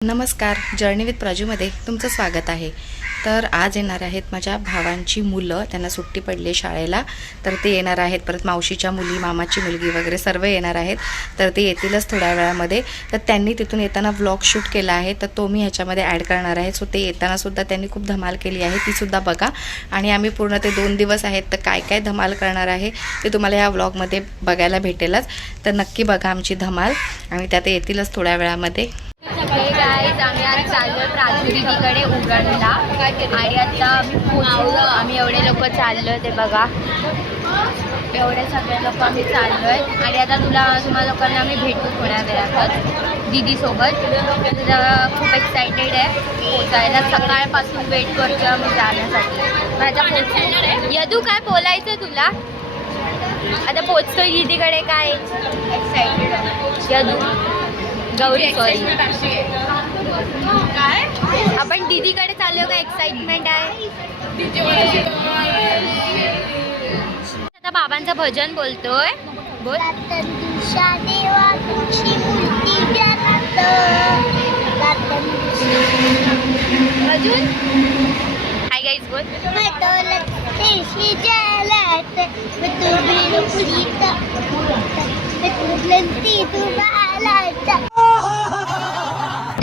नमस्कार, journey with प्राजूमध्ये तुमचं स्वागत आहे। तर आज येणार आहेत माझ्या भावांची मुलं, त्यांना सुट्टी पडली शाळेला, तर ते येणार आहेत। परत मावशीच्या मुली, मामाची मुलगी वगैरे सर्व येणार आहेत, तर ते येतीलच थोड्या वेळामध्ये। तर त्यांनी तिथून येताना व्लॉग शूट केला आहे, तर तो मी ह्याच्यामध्ये ॲड करणार आहे। सो ते येताना सुद्धा त्यांनी खूप धमाल केली आहे, ती सुद्धा बघा। आणि आम्ही पूर्ण ते 2 दिवस आहेत, तर काय काय धमाल करणार आहे ते तुम्हाला ह्या व्लॉगमध्ये बघायला भेटेलच। तर नक्की बघा आमची धमाल, आणि त्यात येतीलच थोड्या वेळामध्ये। गाईज आम्ही आज चाललोय प्राजू दीदीकडे उरणला, आणि आता आम्ही पोहोचलो। आम्ही एवढे लोक चाललोय, ते बघा एवढे सगळे लोक आम्ही चाललोय। आणि आता तुम्हा लोकांना आम्ही भेटू थोड्या वेळातच दीदीसोबत। खूप एक्सायटेड आहे पोचायला, सकाळपासून वेट करतो आम्ही जाण्यासाठी। माझ्या यदू काय बोलायचं तुला? आता पोचतोय दीदीकडे, काय एक्सायटेड यदू? गौरी सॉरी, आपण दीदीकडे चाललो का? एक्साइटमेंट आहे। आता बाबांचं भजन बोलतोय, बोल। अजून हाय गाईज बोल।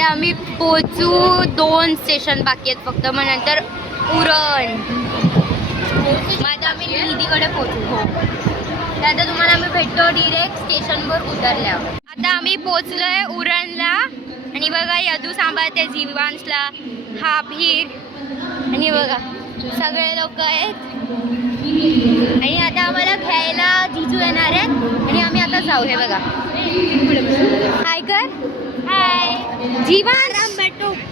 आम्ही पोचू, 2 स्टेशन बाकी आहेत फक्त, मग नंतर उरण। मग आम्ही दीदीकडे पोचू। हो, आता तुम्हाला आम्ही भेटतो डायरेक्ट स्टेशनवर उतरल्यावर। आता आम्ही पोचलोय उरणला, आणि बघा यदू सांभाळते जीवांशला, हा भीर, आणि बघा सगळे लोक आहेत। आणि आता आम्हाला घ्यायला जीजू येणार आहेत, आणि आम्ही आता जाऊ। हे बघा, हाय कर, हाय जीवन।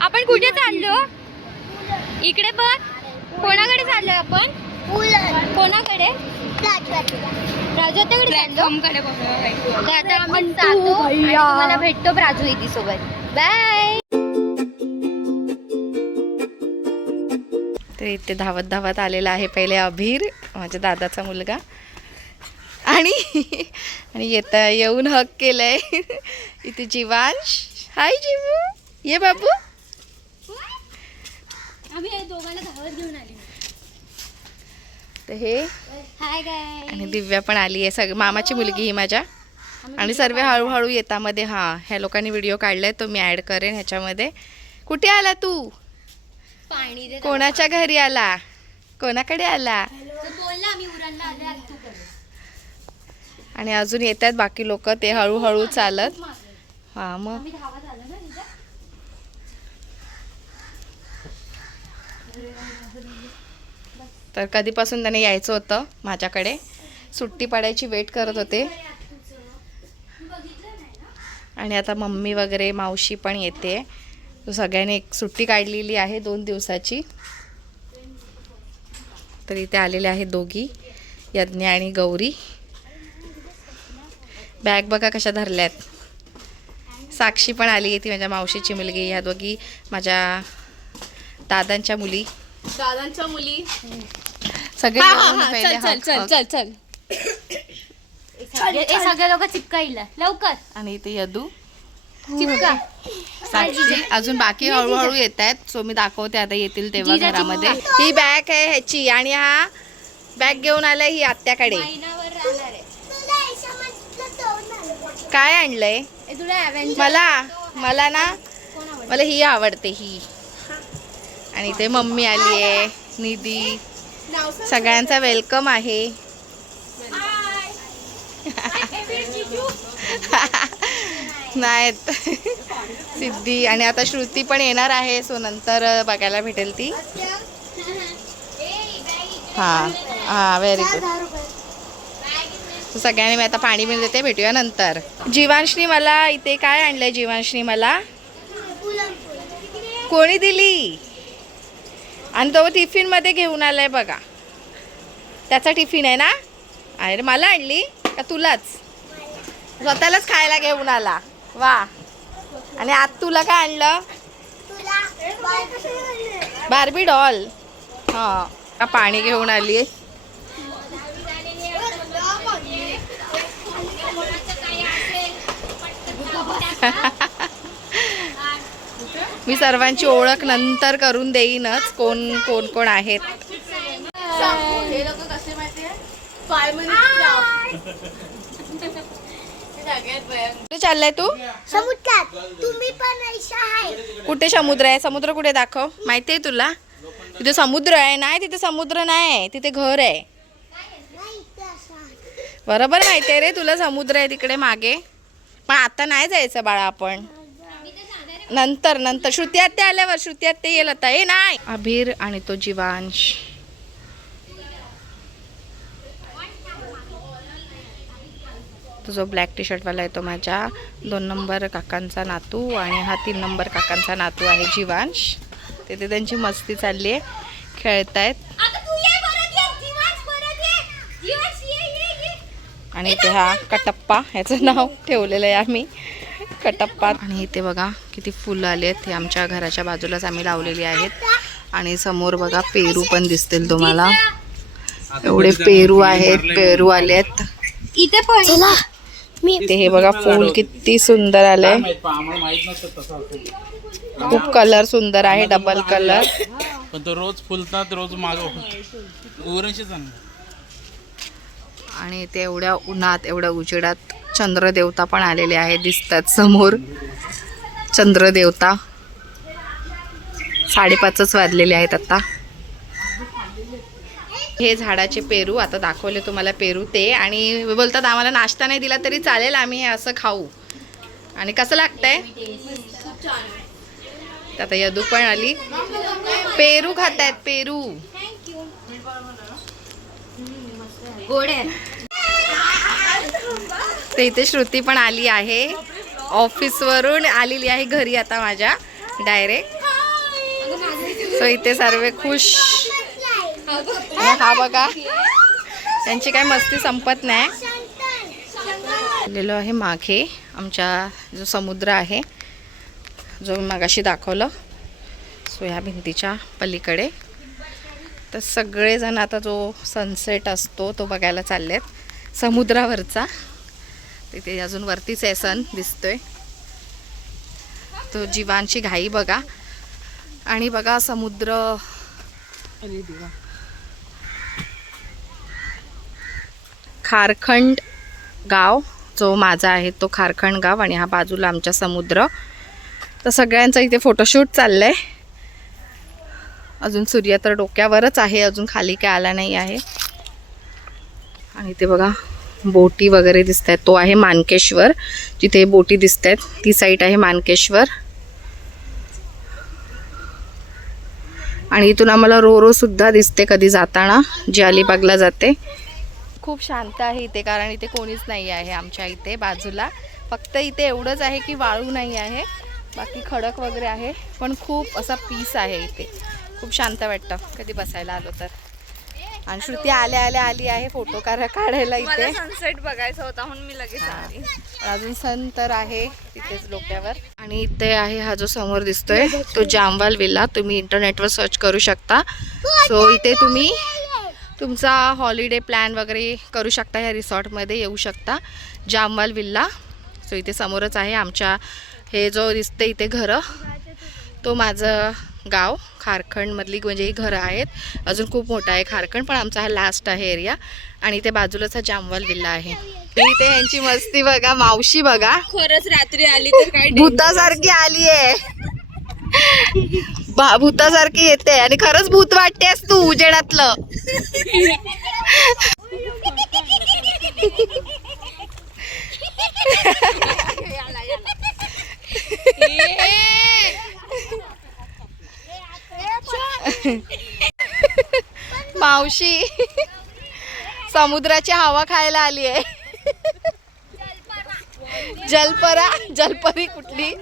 आपण कुठे चाललो? इकडे बघ, कोणाकडे चाललो आपण? कोणाकडे? प्राजूकडे चाललो। आता आम्ही जातो, आणि तुम्हाला भेटतो प्राजू दीदी सोबत। बाय। तर इथे धावत धावत आलेला आहे पहिले अभीर, माझ्या दादाचा मुलगा, आणि येऊन हक केलंय इथे जीवांश। हाय जीवू, ये बाबू। आम्ही दोघांना धावत घेऊन आली। तर हे हाय गाय, आणि दिव्या पण आली आहे, सगळं मामाची मुलगी ही माझ्या। आणि सर्व हळूहळू येतामध्ये ह्या लोकांनी व्हिडिओ काढलाय, तो मी ॲड करेन ह्याच्यामध्ये। कुठे आला तू? पाणी दे। कोणाच्या घरी आला? कोणाकडे आला? बोलला आम्ही उरणला आले। आणि अजून येत आहेत बाकी लोक, ते हळूहळू चालत। मग तर कधीपासून त्याने यायचं होतं माझ्याकडे, सुट्टी पडायची वेट करत होते। आणि आता मम्मी वगैरे मावशी पण येते, तो सगळ्यांनी एक सुट्टी काढलेली आहे 2 दिवसाची। तर इथे आलेले आहेत दोघी, यज्ञ आणि गौरी। बॅग बघा कशा धरल्यात। साक्षी पण आली आहे, ती माझ्या मावशीची मुलगी। ह्या दोघी माझ्या दादांच्या मुली। सगळे सगळे लोक चिपकायला लवकर। आणि इथे यदू, चिपका, साक्षी, अजून बाकी हळूहळू येत आहेत। सो मी दाखवते आता येतील तेव्हा घरामध्ये। ही बॅग आहे ह्याची, आणि हा बॅग घेऊन आलाय ही आत्याकडे। काय आणलंय मला ना, मला ही आवडते ही। आणि ते मम्मी आली आहे, निधी, सगळ्यांचा वेलकम आहे। नाहीत सिद्धी, आणि आता श्रुती पण येणार आहे, सो नंतर बघायला भेटेल ती। Very good. सगळ्यांनी मी आता पाणी बिन देते, भेटूया नंतर। जीवांशनी मला इथे काय आणलंय? जीवांशनी मला कोणी दिली? आणि तो टिफिन मध्ये घेऊन आलाय बघा, त्याचा टिफिन आहे ना। अरे मला आणली का तुलाच? स्वतःलाच खायला घेऊन आला, वा। आणि आज तुला काय आणलं? Barbie doll. पाणी घेऊन आली आहे। मी सर्वांची ओळख नंतर करून देईनच, कोण कोण कोण आहेत. कुठे चाललाय तू? समुद्रात तुम्ही पण ऐसा आहे. कुठे समुद्र आहे? समुद्र कुठे दाखव. माहिती आहे तुला? तिथे समुद्र आहे? नाही, तिथे समुद्र नाही, तिथे घर आहे. बरोबर माहिती आहे रे तुला, समुद्र आहे तिकडे मागे. पण आता नाही जायचं बाळा, आपण नंतर नंतर श्रुती आत्या आल्यावर. श्रुती आत्या येईल आता. ए नाही, अभिर आणि तो जीवांश. तो जो ब्लॅक टी शर्ट वाला आहे तो माझ्या 2 नंबर काकांचा नातू आणि हा 3 नंबर काकांचा नातू आहे जीवांश. तिथे त्यांची मस्ती चालली आहे, खेळतायत. आणि इथे हा कटप्पा, ह्याचं नाव ठेवलेलं आहे आम्ही कटप्पा. आणि इथे बघा किती फुलं आली आहेत. हे आमच्या घराच्या बाजूलाच आम्ही लावलेली आहेत. आणि समोर बघा पेरू पण दिसतील तुम्हाला. एवढे पेरू आहेत, पेरू आलेत इथे पण. ते हे बघा फूल किती सुंदर आलंय. खूप कलर सुंदर आहे, डबल कलर. पण तो रोज फुलतात, रोज मागव. आणि इथे एवढ्या उन्हात, एवढ्या उजेडात चंद्रदेवता पण आलेले आहे, दिसतात समोर. चंद्रदेवता 5:30 वाजलेले आहेत आता. हे झाडाचे पेरू आता दाखवले तुम्हाला पेरू ते. आणि बोलतात आम्हाला नाश्ता नाही दिला तरी चालेल, आम्ही हे असं खाऊ. आणि कसं लागतंय? आता यदू पण आली, पेरू खात आहेत, पेरू. ते इथे श्रुती पण आली आहे, ऑफिसवरून आलेली आहे घरी आता माझ्या डायरेक्ट. सो इथे सर्व खुश. हा बघा, त्यांची काय मस्ती संपत नाही. आलेलो आहे मागे आमच्या जो समुद्र आहे, जो मी मगाशी दाखवलं. सो ह्या भिंतीच्या पलीकडे तर सगळेजण आता जो सनसेट असतो तो बघायला चाललेत समुद्रावरचा. तिथे अजून वरतीच आहे, सन दिसतोय. तो जीवांची घाई बघा. आणि बघा समुद्र. खारखंड गाव जो माझा आहे तो खारखंड गाव. आणि हा बाजूला आमचा समुद्र. तर सगळ्यांचा इथे फोटोशूट चाललंय. अजून सूर्य तर डोक्यावरच आहे, अजून खाली काय आला नाही आहे. आणि इथे बघा बोटी वगैरे दिसत आहेत. तो आहे मानकेश्वर, जिथे बोटी दिसत आहेत ती साईड आहे मानकेश्वर. आणि इथून आम्हाला रोरो सुद्धा दिसते कधी जाताना, जी अलिबागला जाते. खूप शांत आहे इथे, कारण इथे कोणीच नाही आहे आमच्या इथे बाजूला. फक्त इथे एवढंच आहे की वाळू नाही आहे, बाकी खडक वगैरे आहे. पण खूप असा पीस आहे इथे, खूप शांत वाटतं कधी बसायला आलो तर. आणि श्रुती आल्या आल्या आली आहे फोटो काढायला इथे. सनसेट बघायचा होता म्हणून मी लगेच आली. अजून सन तर आहे तिथेच डोक्यावर. आणि इथे आहे हा जो समोर दिसतोय तो जामवाल विल्ला. तुम्ही इंटरनेटवर सर्च करू शकता. सो इथे तुम्ही तुमचा हॉलिडे प्लॅन वगैरे करू शकता, ह्या रिसॉर्टमध्ये येऊ शकता, जामवाल विल्ला. सो इथे समोरच आहे आमच्या. हे जो दिसते इथे घरं, तो माझं गाव खारखंडमधली म्हणजे ही घरं आहेत. अजून खूप मोठा आहे खारखंड, पण आमचा हा लास्ट आहे एरिया. आणि इथे बाजूलाच हा जामवाल विल्ला आहे. इथे यांची मस्ती बघा. मावशी बघा, खरंच रात्री आली तर काय भूतासारखी आली आहे, भूतासारखी येते. आणि खरंच भूत वाटतेस तू उजेडातलं. मावशी समुद्राची हवा खायला आली आहे. जलपरा, जलपरी कुठली?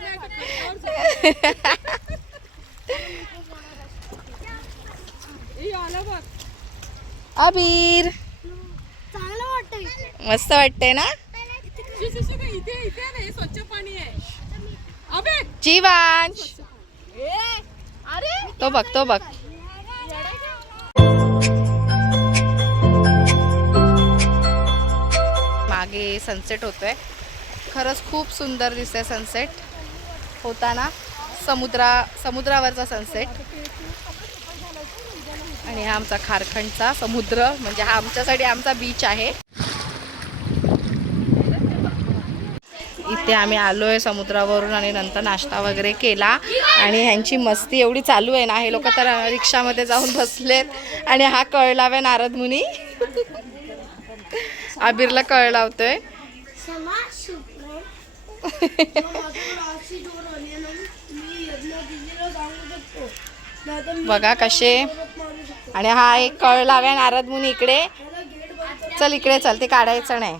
अबीर मस्त वाटतंय ना? जीवांश तो बघ, तो बघ. मागे सनसेट होतोय. खरंच खूप सुंदर दिसतंय सनसेट होताना. समुद्रावरचा सनसेट आणि हा आमचा खारखंडचा समुद्र, म्हणजे हा आमच्यासाठी आमचा बीच आहे. इथे आम्ही आलोय समुद्रावरून आणि नंतर नाश्ता वगैरे केला आणि ह्यांची मस्ती एवढी चालू आहे ना, हे लोक तर रिक्षामध्ये जाऊन बसलेत आणि हा कळ लाव्या नारद मुनी आबिरला कळ लावतोय. बघा कसे, आणि हा एक कळ लाव्या नारद मुनी इकडे. चल इकडे चल, ते काढायचं नाही.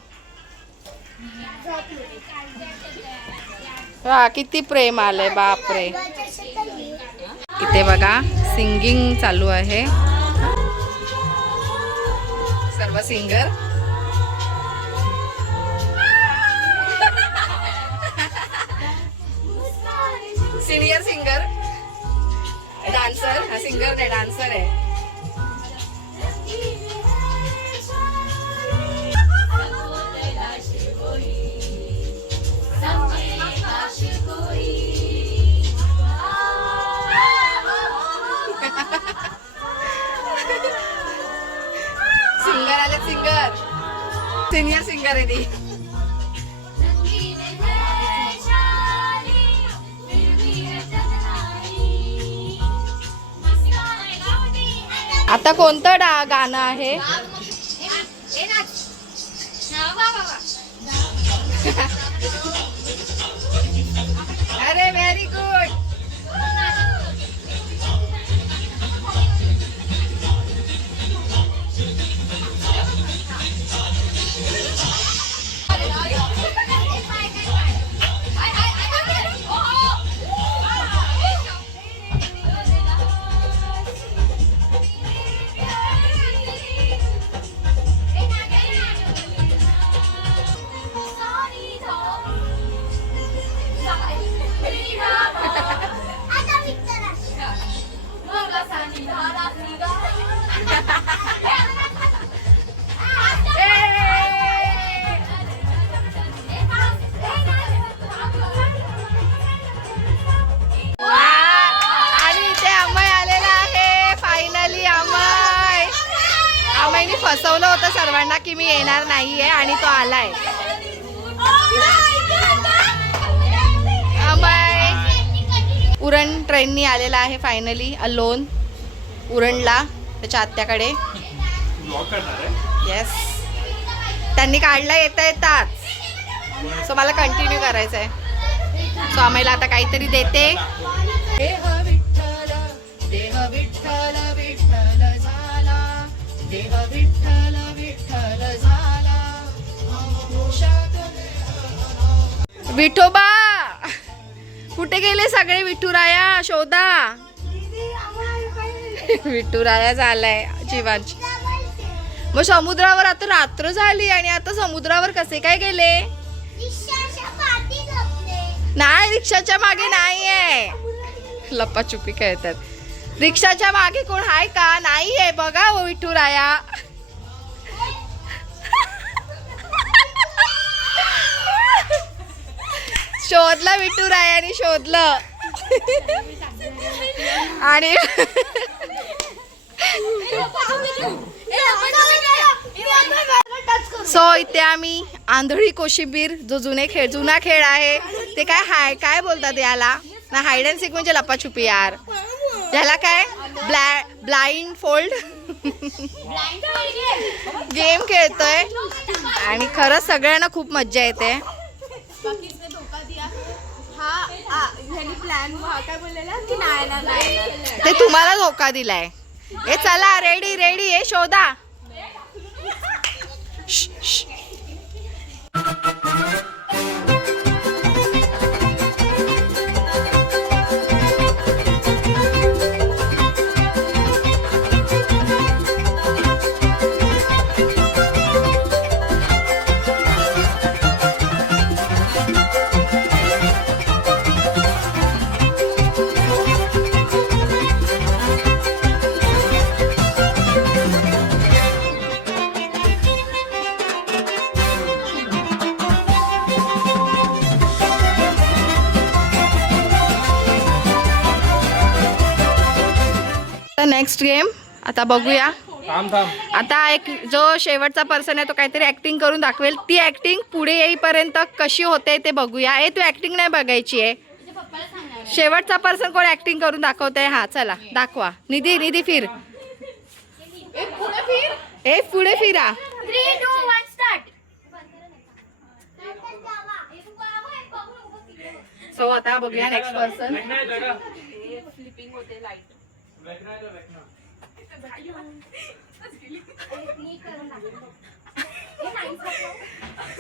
हा किती प्रेम आलंय, बापरे. इथे बघा सिंगिंग चालू आहे, सर्व सिंगर. Senior singer, dancer. हा सिंगर नाही, डान्सर आहे. सिंगर आले, सिंगर. सिनियर सिंगर आहे ती. आता कोणतं गाणं आहे? अरे व्हेरी गुड. फसवलं होतं सर्वांना की मी येणार नाहीये आणि तो आलाय. उरण ट्रेननी आलेला आहे फायनली, अलोन उरणला त्याच्या आत्याकडे. येस, त्यांनी काढला येता येतात. सो मला कंटिन्यू करायचं आहे. सो आम्हाला आता काहीतरी देते. देह विठ्ठल, देह विठ्ठल, विठ्ठल झाला. देह विठ्ठल, विठ्ठल झाला. विठोबा कुठे गेले सगळे? विठुराया शोधा. विठुराया झालाय जीवांची. मग समुद्रावर आता रात्र झाली आणि आता समुद्रावर कसे काय गेले? नाही, रिक्षाच्या मागे नाहीये. लपाछुपी खेळतात. रिक्षाच्या मागे कोण आहे का? नाहीये. बघा हो विठुराया. शोधलं विठुरायाने, शोधलं. आणि सो इथे आम्ही आंधळी कोशिंबीर, जो जुना खेळ आहे ते काय बोलतात याला? ना हाईड अँड सीक म्हणजे लपाछुपी यार. याला काय ब्लाइंड फोल्ड गेम खेळतोय आणि खरंच सगळ्यांना खूप मज्जा येते. ते तुम्हाला धोका दिलाय. हे चला, रेडी रेडी, हे शोधा. तर नेक्स्ट गेम आता बघूया. थांब थांब. आता एक जो शेवटचा पर्सन आहे तो काहीतरी ऍक्टिंग करून दाखवेल. ती ऍक्टिंग पुढे येईपर्यंत कशी होते ते बघूया. तू ऍक्टिंग नाही बघायची आहे. शेवटचा पर्सन कोण ऍक्टिंग करून दाखवतंय. हा चला दाखवा. निधी फिर. पुढे फिरा. 3, 2, 1 स्टार्ट. सो आता बघूया next person.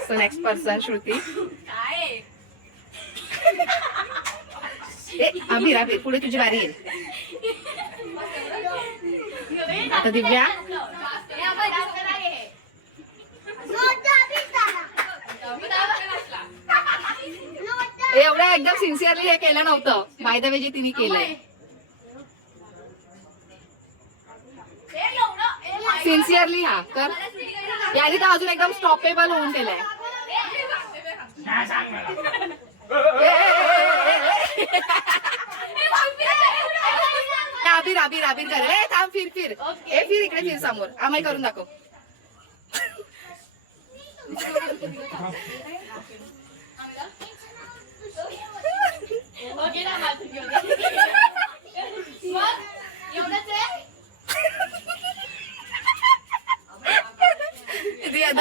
So next person Shruti. Abhira पुढे तुझी बारी येईल. आता दिव्या. एवढं एकदम सिन्सिअरली हे केलं नव्हतं. बाय द वे जे तिने केलंय सिन्सिअरली. हा तर याने तर अजून एकदम स्टॉपेबल होऊन केलंय. आबिर करे. थांब फिर फिर इकडे फिर समोर. आम्ही करून दाखव.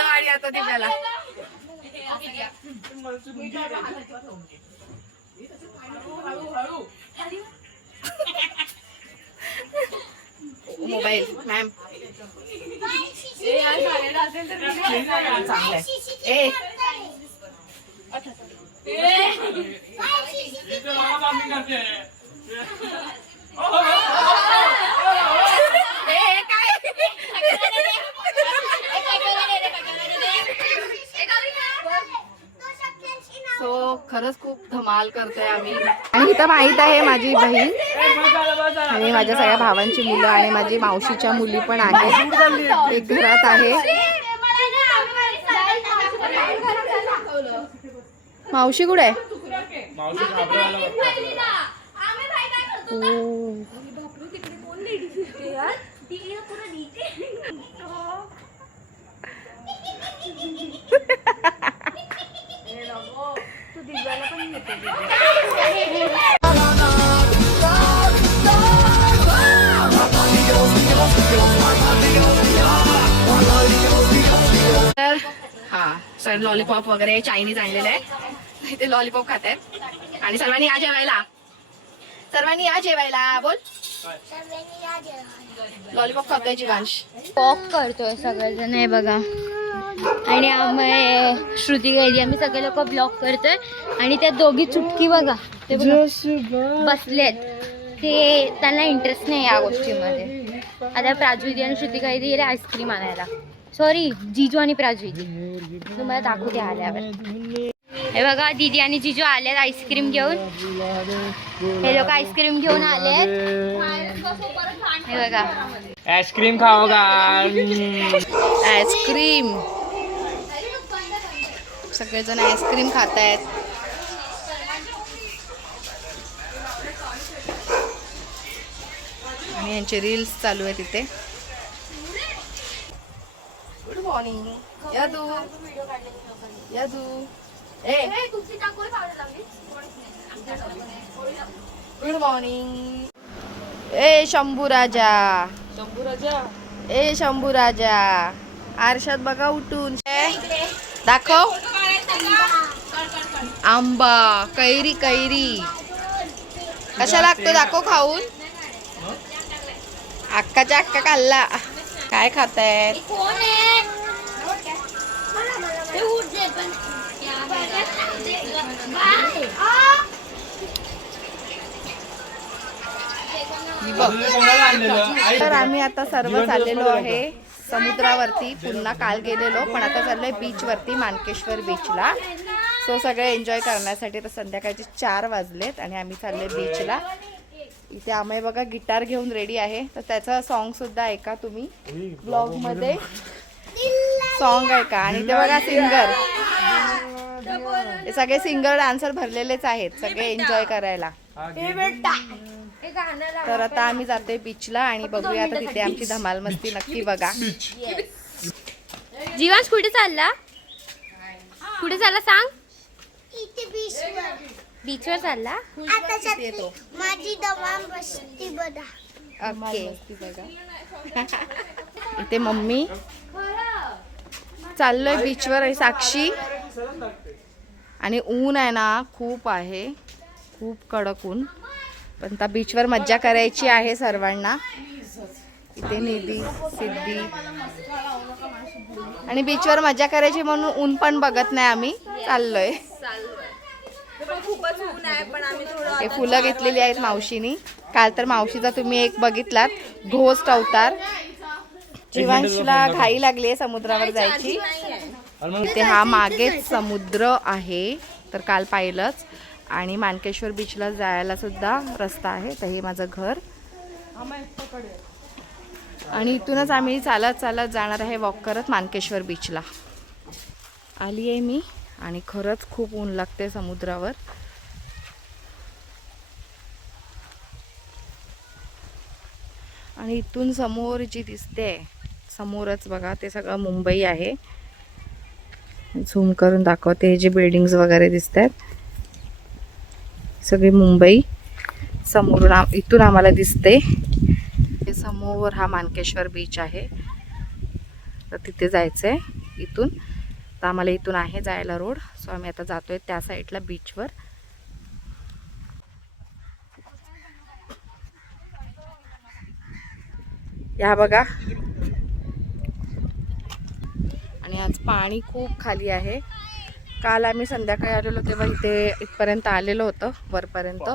आणि आता दिव्याला. मोबाईल मॅम चांगलं आहे. सो खरंच खूप धमाल करतोय आम्ही. आणि इथं माहित आहे माझी बहीण आणि माझ्या सगळ्या भावांची मुलं आणि माझी मावशीच्या मुली पण आहेत. एक घरात आहे. मावशी कुठे आहे. हा सर लॉलीपॉप वगैरे चायनीज आणलेलं आहे. ते लॉलीपॉप खात आहेत. आणि सर्वांनी या जेवायला बोल. लॉलीपॉप खातोय जिवांश. वॉक करतोय सगळेजण हे बघा. आणि आम्ही श्रुती गेली. आम्ही सगळे लोक ब्लॉक करतोय. आणि त्या दोघी चुटकी बघा ते बसलेत. ते त्यांना इंटरेस्ट नाही या गोष्टीमध्ये. आता प्राजू आणि श्रुती काही गेले आईस्क्रीम आणायला. सॉरी जीजू आणि प्राजू तुम्हाला दाखवते आल्यावर. हे बघा दीदी आणि जीजू आलेत आईस्क्रीम घेऊन. हे लोक आईस्क्रीम घेऊन आलेत. हे बघा आईस्क्रीम खाओगा. आईस्क्रीम सगळेजण आईस्क्रीम खात आहेत. आणि यांचे रील्स चालू आहे तिथे. Good morning Yadu. Good morning. Shambhu Raja. Shambhu Raja. आरशात बघा उठून. दाखव. आंबा कैरी कशा लागतो दाखव खाऊन. अक्काच्या अक्का खाल्ला. काय खातायत. तर आम्ही आता सर्व चाललेलो आहे समुद्रावरती. पुन्हा काल गेलेलो पण आता चाललोय बीच वरती मानकेश्वर बीचला. सो सगळे एन्जॉय करण्यासाठी. तर संध्याकाळचे 4 वाजलेत आणि आम्ही चाललोय बीचला. इथे आम्ही बघा गिटार घेऊन रेडी आहे. तर त्याचा सॉन्ग सुद्धा ऐका तुम्ही. ब्लॉग मध्ये सॉन्ग ऐका. आणि ते बघा सिंगर. हे सगळे सिंगर डान्सर भरलेलेच आहेत. सगळे एन्जॉय करायला. तर आता आम्ही जातोय बीचला आणि बघूया आता तिथे आमची धमाल मस्ती नक्की बघा. जीवांश कुठे चालला? कुठे चालला सांग? इथे बीचवर. बीचवर चालला. आता सध्या माझी दमाम बसती बघा. ओके. इथे मम्मी चाललोय बीचवर आहे साक्षी. आणि ऊन आहे ना खूप आहे, खूप कडक ऊन. पण त्या बीचवर मज्जा करायची आहे सर्वांना. इथे निधी सिद्धी आणि बीचवर मज्जा करायची म्हणून ऊन पण बघत नाही आम्ही चाललोय. हे फुलं घेतलेली आहेत मावशीनी. काल तर मावशीचा तुम्ही एक बघितलात घोस्ट अवतार. जीवांशला घाई लागली समुद्रावर जायची. इथे हा मागेच समुद्र आहे तर काल पाहिलंच. आणि मानकेश्वर बीचला जायला सुद्धा रस्ता आहे. तर हे माझं घर आणि इथूनच आम्ही चालत चालत जाणार आहे वॉक करत मानकेश्वर बीचला. आली आहे मी आणि खरंच खूप ऊन लागते समुद्रावर. आणि इथून समोर जी दिसते समोरच बघा ते सगळं मुंबई आहे. झूम करून दाखवते. हे जे बिल्डिंग्स वगैरे दिसत आहेत सगळी मुंबई समोरून इथून आम्हाला दिसते. समोर हा मानकेश्वर बीच आहे तर तिथे जायचं आहे इथून. तर आम्हाला इथून आहे जायला रोड. सो आम्ही आता जातोय त्या साईडला बीचवर. या बघा. आणि आज पाणी खूप खाली आहे. काल आम्ही संध्याकाळी आलेलो तेव्हा इथे इथपर्यंत आलेलो होतं वरपर्यंत.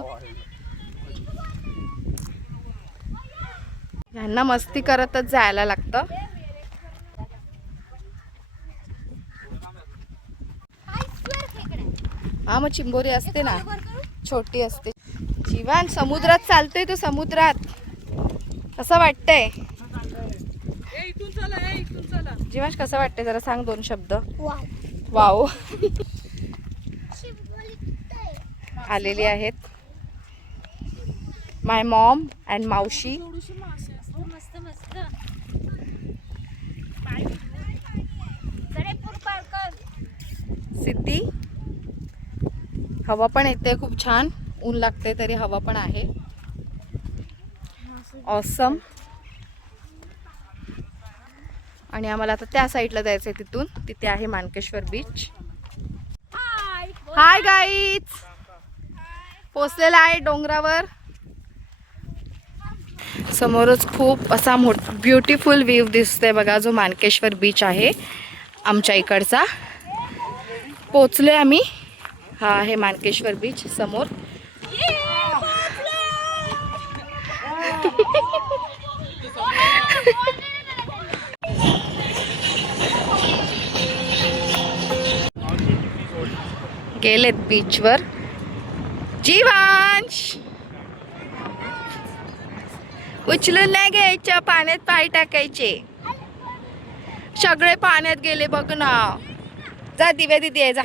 ह्यांना मस्ती करतच जायला लागतं. हा मग चिंबोरी असते ना छोटी असते. जीवान समुद्रात चालतोय तो समुद्रात कसं वाटतंय? जीवांश कसं वाटतंय जरा सांग दोन शब्द. वाव. आलेली आहेत माय मॉम अँड मावशी. सिद्धी. हवा पण येते खूप छान. ऊन लागते तरी हवा पण आहे. ऑसम. आणि आम्हाला आता त्या साईडला जायचंय तिथून. तिथे आहे मानकेश्वर बीच. Hi guys. पोचलेला आहे डोंगरावर. समोरच खूप असा ब्युटिफुल व्ह्यू दिसतोय बघा जो मानकेश्वर बीच आहे आमच्या इकडचा. पोचलोय आम्ही. हा आहे मानकेश्वर बीच समोर. गेलेत बीचवर. जीवांश उचलून नाही घ्यायचं. पाण्यात पाय टाकायचे. सगळे पाण्यात गेले बघ ना. जा दिव्या दिदी आहे जा.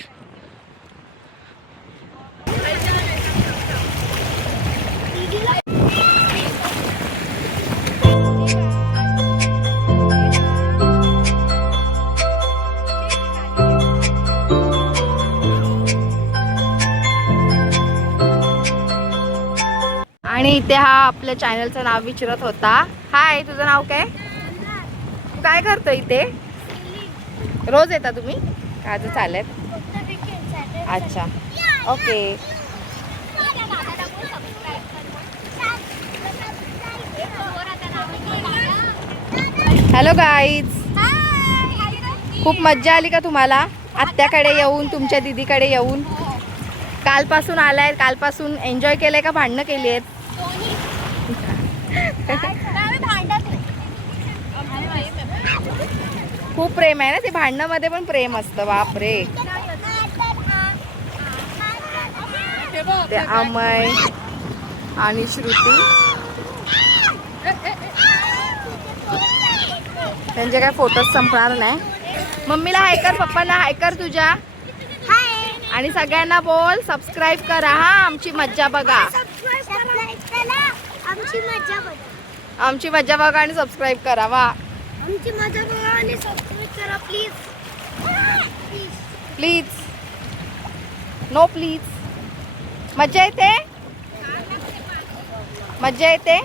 आणि इथे हा आपल्या चॅनलचं नाव विचारत होता. हाय तुझं नाव काय? काय करतो इथे? रोज येता तुम्ही? आज चालेल. अच्छा ओके. Hello guys. खूप मज्जा आली का तुम्हाला आत्याकडे येऊन तुमच्या दीदीकडे येऊन? कालपासून आलाय. कालपासून एन्जॉय केलंय का भांडणं केली आहेत? खूप प्रेम आहे ना ते. भांडणामध्ये पण प्रेम असतं. बापरे. ते अमय आणि श्रुती त्यांचे काय फोटोज संपणार नाही. मम्मीला हाय कर, पप्पांना हाय कर तुझ्या. आणि सगळ्यांना बोल सबस्क्राईब करा. हा आमची मज्जा बघा. आमची मजा बघा. आमची मजा बघा आणि सबस्क्राईब करा. वा, आमची मजा बघा आणि सबस्क्राईब करा प्लीज. प्लीज. प्लीज. No please. मजा येते, मजा येते.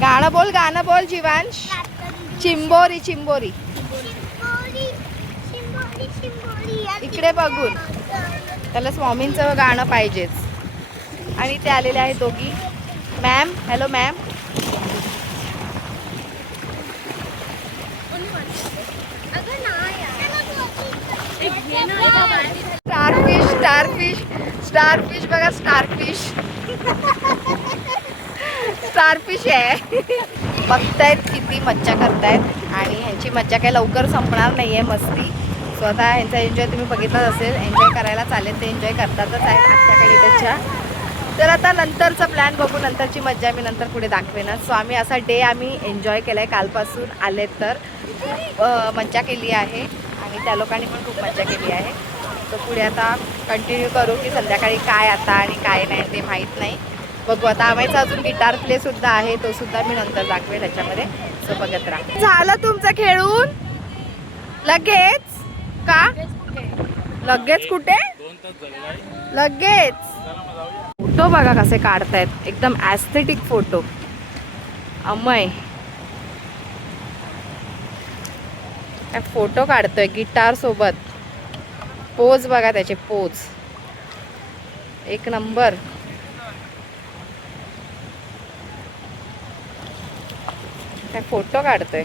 गाणं बोल जीवांश. चिंबोरी चिंबोरी. शिंबोरी, शिंबोरी, शिंबोरी. इकडे बघून. त्याला स्वामींचं गाणं पाहिजेच. आणि ते आलेले आहेत दोघी. Ma'am, hello ma'am. Starfish, starfish, starfish बघा, स्टारफिश. स्टारफिश आहे. बघतायत किती मज्जा करतायत आणि ह्यांची मज्जा काही लवकर संपणार नाही आहे, मस्ती. सो आता ह्यांचा एन्जॉय तुम्ही बघितलाच असेल. एन्जॉय करायला चालेल, ते एन्जॉय करतातच आहेत आत्याकडे त्याच्या. तर आता नंतरचा प्लॅन बघू, नंतरची मज्जा मी नंतर पुढे दाखवेनच. सो आम्ही असा डे आम्ही एन्जॉय केला आहे. कालपासून आले तर खूप मज्जा केली आहे आणि त्या लोकांनी पण खूप मज्जा केली आहे. तर पुढे आता कंटिन्यू करू की संध्याकाळी काय आता आणि काय नाही ते माहीत नाही. बघू आता. आम्हाचा अजून गिटार प्ले सुद्धा आहे, तो सुद्धा मी नंतर दाखवेल त्याच्यामध्ये. सो बघत राहा. झालं तुमचं खेळून? लगेच का? लगेच कुठे? लगेच. फोटो बघा कसे काढतायत, एकदम ॲस्थेटिक फोटो. अमय काय फोटो काढतोय गिटार सोबत. पोज बघा त्याचे, पोज एक नंबर. काय फोटो काढतोय.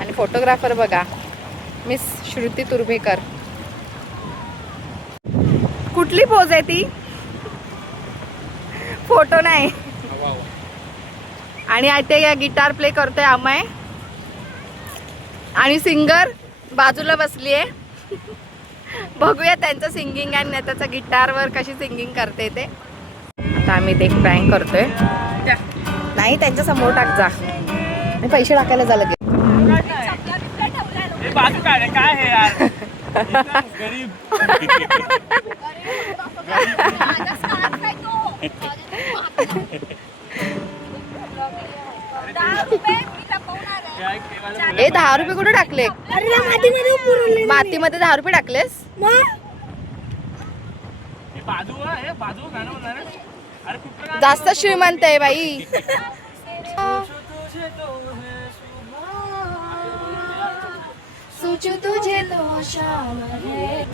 आणि फोटोग्राफर बघा, मिस श्रुती तुर्भेकर. कुठली पोज आहे ती? फोटो नाही. आणि ते या गिटार प्ले करतोय अमय. आणि सिंगर बाजूला बसली आहे. बघूया त्यांचं सिंगिंग आणि त्याचं गिटारवर कशी सिंगिंग करते ते. आता आम्ही ते प्रँक करतोय. नाही, त्यांच्या समोर टाक जा. आणि पैसे टाकायला झालं की बाजू काय हे यार. गरीब. ए 10 रुपये कुठे टाकले? मातीमध्ये 10 रुपये टाकलेस? जास्त श्रीमंत आहे बाई. सोचू तुझे तो शाम है.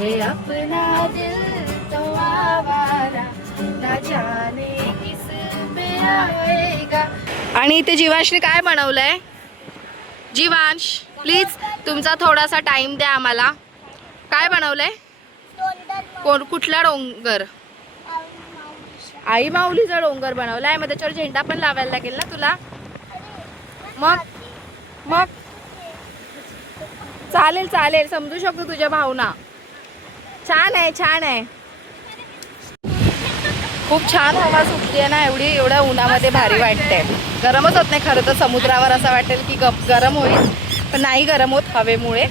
ये अपना दिल तो आवारा ना जाने किस पे आएगा. आणि इथे जीवांशने काय बनवलंय? जीवांश प्लीज तुमचा थोडासा टाइम द्या आम्हाला. काय बनवलंय? कुठला डोंगर? आई माऊलीचा डोंगर बनवलाय. मग त्याच्यावर झेंडा पण लावायला लागेल ना तुला. मग चालेल चालेल, समजू शकतो तुझ्या भावना. छान आहे, छान आहे. खूप छान हवा सुटली आहे ना. एवढ्या उन्हामध्ये भारी वाटते. गरमच होत नाही खरं तर. समुद्रावर असं वाटेल की गरम होईल, पण नाही गरम होत हवेमुळे.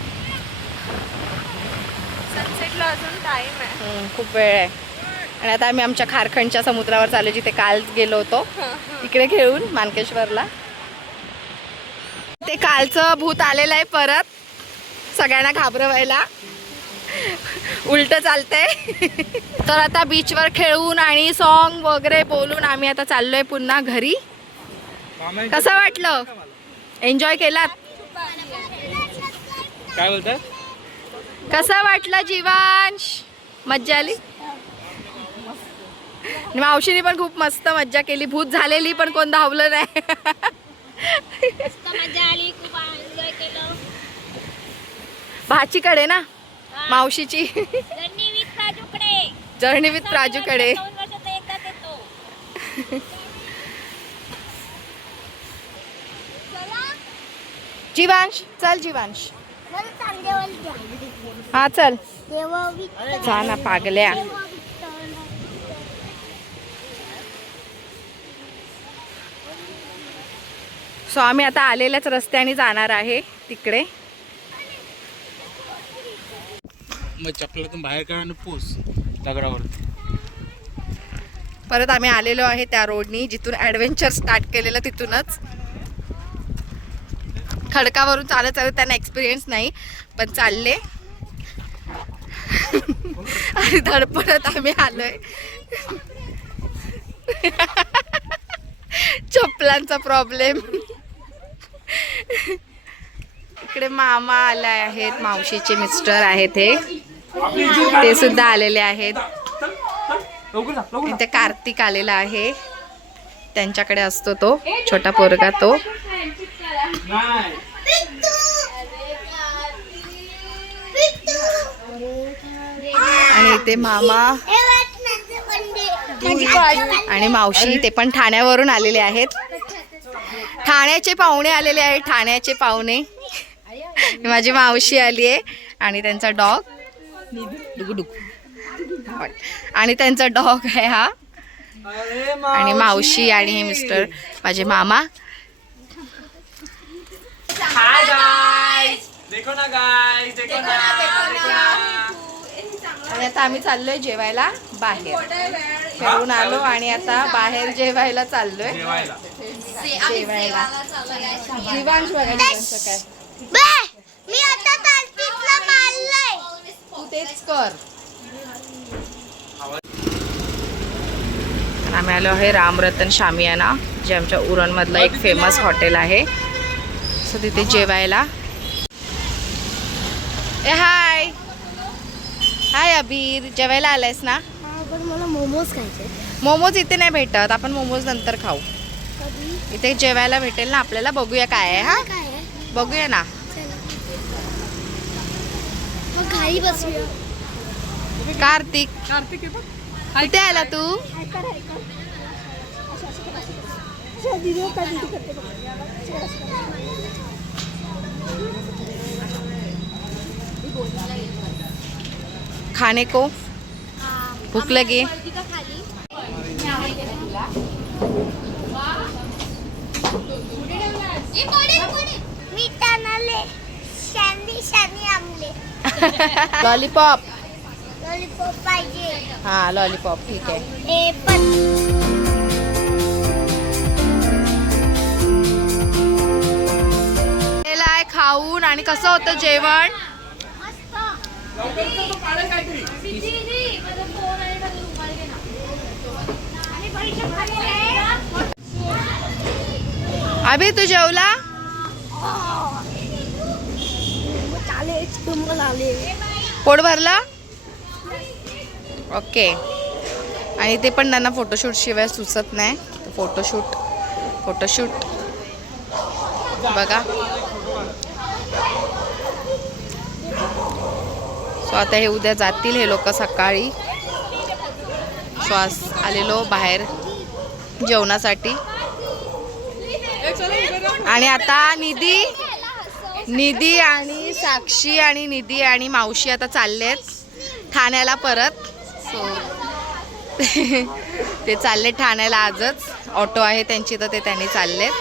सनसेटला अजून टाइम आहे. खूप वेळ आहे. आणि आता आम्ही आमच्या खारखंडच्या समुद्रावर चालू, जिथे काल गेलो होतो तिकडे खेळून मानकेश्वरला. ते कालचं भूत आलेलं आहे परत सगळ्यांना घाबरवायला. उलट चालतंय. तर आता बीचवर खेळून आणि सॉन्ग वगैरे बोलून आम्ही आता चाललोय पुन्हा घरी. कसं वाटलं? एन्जॉय केलात? काय बोलतात? कसं वाटलं जीवांश? मज्जा आली? मावशीने पण खूप मस्त मज्जा केली. भूत झालेली पण कोण धावलं नाही. मजा आली, खूप एन्जॉय केलं. भाचीकडे ना, मावशीची. Journey with प्राजूकडे. जीवांश चल. जीवांश हा चल. जा ना पागल्या. सो आम्ही आता आलेल्याच रस्त्याने जाणार आहे तिकडे. मग चपलातून बाहेर काढ आणि पूस दगडावर. परत आम्ही आलेलो आहे त्या रोडनी जिथून ॲडव्हेंचर स्टार्ट केलेलं तिथूनच. खडकावरून चालत चालत त्यांना एक्सपिरियन्स नाही पण चालले आणि धडपडत आम्ही आलोय. चपलांचा प्रॉब्लेम. इकडे मामा आले आहेत, मावशीचे मिस्टर आहेत ते सुद्धा आलेले आहेत. इथे कार्तिक आलेला आहे, त्यांच्याकडे असतो तो छोटा पोरगा तो. आणि इथे मामा आणि मावशी ते पण ठाण्यावरून आलेले आहेत. ठाण्याचे पाहुणे आलेले आहेत, ठाण्याचे पाहुणे. माझी मावशी आली आहे आणि त्यांचा डॉग आणि त्यांचा डॉग आहे हा. आणि मावशी आणि हे मिस्टर माझे मामा. हाय गाइस, देखो ना गाइस, देखो ना. आणि आता आम्ही चाललोय जेवायला बाहेर. खेळून आलो आणि आता बाहेर जेवायला चाललोय. जेवायला दिवांश बघा दिवांश काय मी आता कार्तिकला मारलंय. तू तेच कर. आम्ही आलो आहे रामरतन शामियाना, जे आमच्या उरणमधलं एक फेमस हॉटेल आहे. सो तिथे जेवायला. ए हाय हाय अबीर, जेवायला आलायस ना? पण मला मोमोज खायचे. मोमोज इथे नाही भेटत, आपण मोमोज नंतर खाऊ. इथे जेवायला भेटेल ना आपल्याला. बघूया काय आहे. हा काय आहे? बघूया ना. मग घाई बसूया. कार्तिक कुठे आला तू? खाने को भूक लगी. मी तानाले शांदी शानी आमले. लॉलीपॉप. लॉलीपॉप पाहिजे. हा लॉलीपॉप ठीक आहे. ए पण खाऊन. आणि कसं होतं जेवण? अभि तू जेवला? पोट भरला? ओके. आणि ते पण त्यांना फोटोशूट शिवाय सुचत नाही. फोटोशूट बघा. सो आता हे उद्या जातील हे लोक सकाळी. श्वास आलेलो बाहेर जेवणासाठी. आणि आता निधी आणि साक्षी आणि निधी आणि मावशी आता चाललेत ठाण्याला परत. सो ते चालले ठाण्याला आजच. ऑटो आहे त्यांची तर ते त्यांनी चाललेत.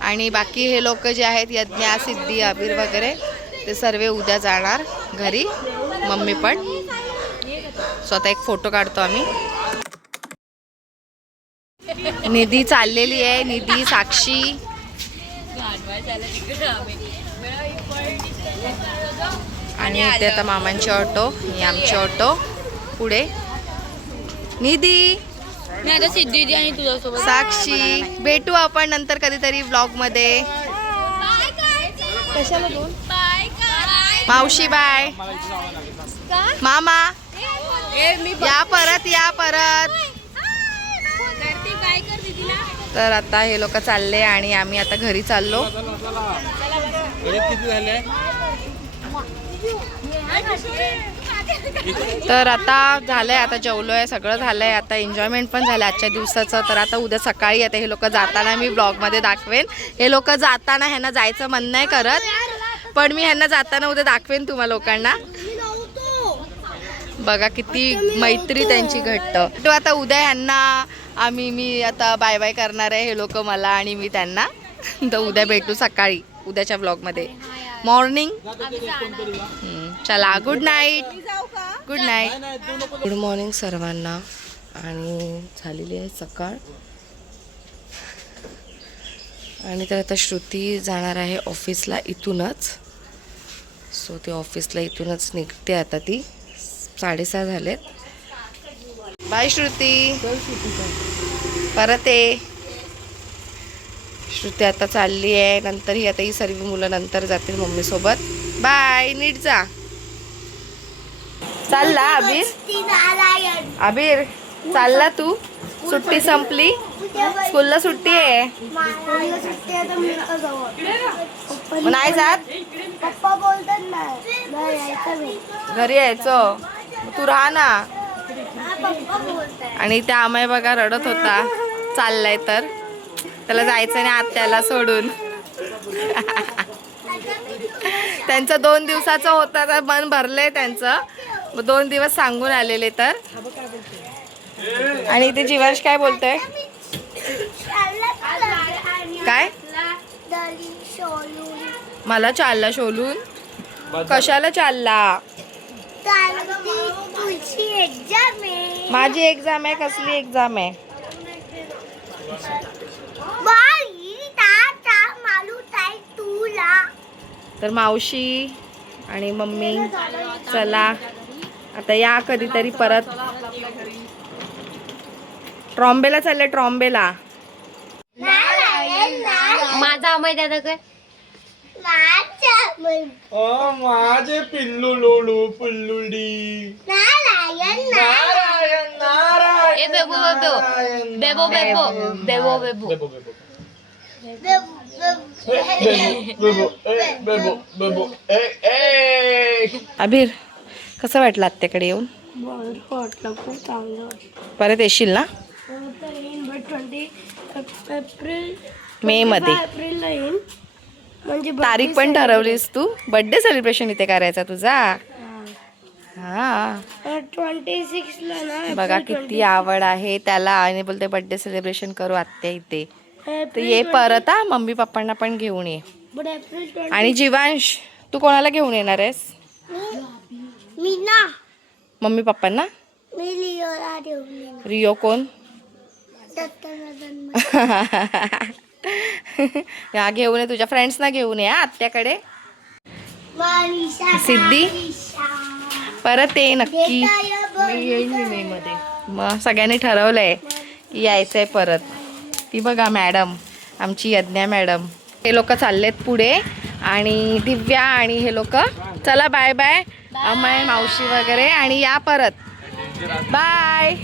आणि बाकी हे लोक जे आहेत यज्ञा, सिद्धी, अबीर वगैरे ते सर्व उद्या जाणार घरी. मम्मी पण. सो आता एक फोटो काढतो आम्ही. निधी चाललेली आहे, निधी, साक्षी. आणि इथे आता मामांची ऑटो, ही आमची ऑटो पुढे. निधी, मी आता सिद्धी आणि तुझ्यासोबत साक्षी. भेटू आपण नंतर कधीतरी व्लॉग मध्ये. कशाला दोन? मावशी बाय. मामा या परत. तर आता हे लोक चालले आणि आम्ही आता घरी चाललो. तर आता झालंय, आता जेवलोय, सगळं झालंय. आता एन्जॉयमेंट पण झालं आजच्या दिवसाचं. तर आता उद्या सकाळी आता हे लोक जाताना मी ब्लॉगमध्ये दाखवेन. हे लोक जाताना ह्यांना जायचं मन नाही करत, पण मी ह्यांना जाताना उद्या दाखवेन तुम्हा लोकांना. बघा किती मैत्री त्यांची घट्ट. तो आता उद्या ह्यांना मी आता बाय बाय करणार आहे. हे लोक मला आणि मी त्यांना. तर उद्या भेटू सकाळी उद्याच्या ब्लॉगमध्ये. मॉर्निंग. चला good night. Good night. Good morning सर्वांना. आणि झालेली आहे सकाळ. आणि तर आता श्रुती जाणार आहे ऑफिसला इथूनच. सो ती ऑफिसला इथूनच निघते आता. ती 6:30 झालेत. बाय श्रुती. परत ये. श्रुती आता चालली आहे. नंतर ही आता ही सर्व मुलं नंतर जातील मम्मीसोबत. बाय. नीट जा. चालला अबीर. अबीर चालला तू. सुट्टी संपली. स्कूलला सुट्टी आहे. मग नाही जात. पप्पा बोलतात ना घरी यायचं. तू राहा ना. पप्पा बोलतात. आणि त्या अमय बघा रडत होता. चाललाय तर त्याला जायचं नाही आत्याला सोडून. त्यांचं 2 दिवसाचं होतं तर मन भरलंय त्यांचं. मग 2 दिवस सांगून आलेले तर. आणि ते जीवांश काय बोलतोय. काय मला चालला शोलून. कशाला चालला. तुझी एक्झाम आहे. माझी एक्झाम आहे. कसली एक्झाम आहे. तुला तर मावशी आणि मम्मी चला आता या कधीतरी परत. ट्रॉम्बेला चालले. ट्रॉम्बेला. माझा अमय दादा काय माझे पिल्लू लोलू पिल्लुडी. नारायण नारायण ए बेबो बेबो बेबो बेबो बेबो बेबो अबीर कसं वाटलं आत्याकडे येऊन. वाटलं खूप चांगलं. परत येशील ना मे मध्ये. एप्रिलला येईन. म्हणजे तारीख पण ठरवलीस तू. बर्थडे सेलिब्रेशन इथे करायचा तुझा. हा 26ला ना. बघा किती आवड आहे त्याला. आणि बोलते बर्थडे सेलिब्रेशन करू आत्या इथे. तर ये परत हा. मम्मी पप्पांना पण घेऊन ये. एप्रिल आणि जीवांश तू कोणाला घेऊन येणार आहेस. मी ना मम्मी पप्पांना. मी लिओला ठेवली. रिओ कोण. या घेऊन ये. तुझ्या फ्रेंड्सना घेऊन ये आत्याकडे. सिद्धी परत ये नक्की. येईन मध्ये मग सगळ्यांनी ठरवलंय की यायचंय परत. ती बघा मॅडम आमची यज्ञा मॅडम. हे लोक चाललेत पुढे. आणि दिव्या आणि हे लोक. चला बाय बाय अमय मावशी वगैरे. आणि या परत. बाय.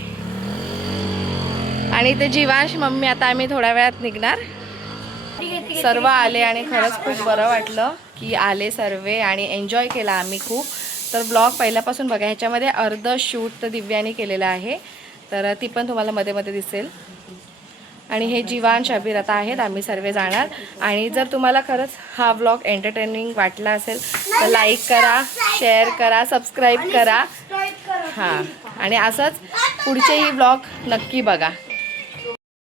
आणि ते जीवांश मम्मी आता आम्ही थोड्या वेळात निघणार. सर्व आले आणि खरंच खूप बरं वाटलं की आले सर्व. आणि एन्जॉय केला आम्ही खूप. तर ब्लॉग पहिल्यापासून बघा. ह्याच्यामध्ये अर्ध शूट तर दिव्याने केलेलं आहे. तर ती पण तुम्हाला मध्ये मध्ये दिसेल. आणि हे जीवांश अबीर आता आहेत. आम्ही सर्व जाणार. आणि जर तुम्हाला खरंच हा व्लॉग एंटरटेनिंग वाटला असेल तर लाईक करा, शेअर करा, सबस्क्राईब करा. हां आणि असंच पुढचेही व्लॉग नक्की बघा.